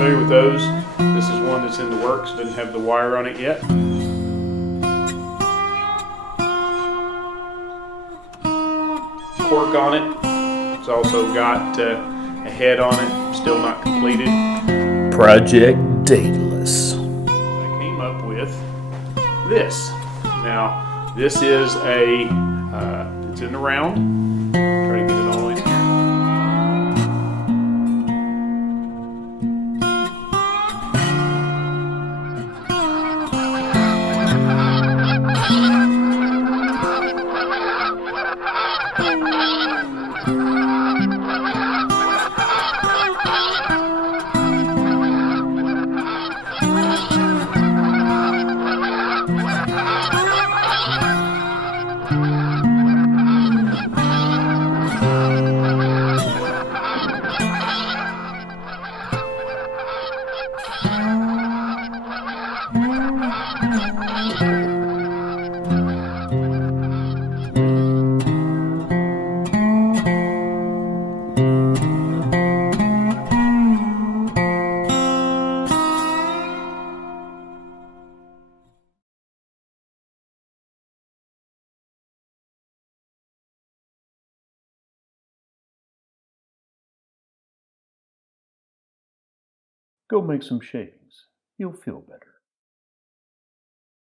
familiar with those. This is one that's in the works, doesn't have the wire on it yet. Cork on it. It's also got a head on it, still not completed. Project Daedalus. I came up with this. Now, this is it's in the round. Try to get it all in here. Go make some shavings. You'll feel better.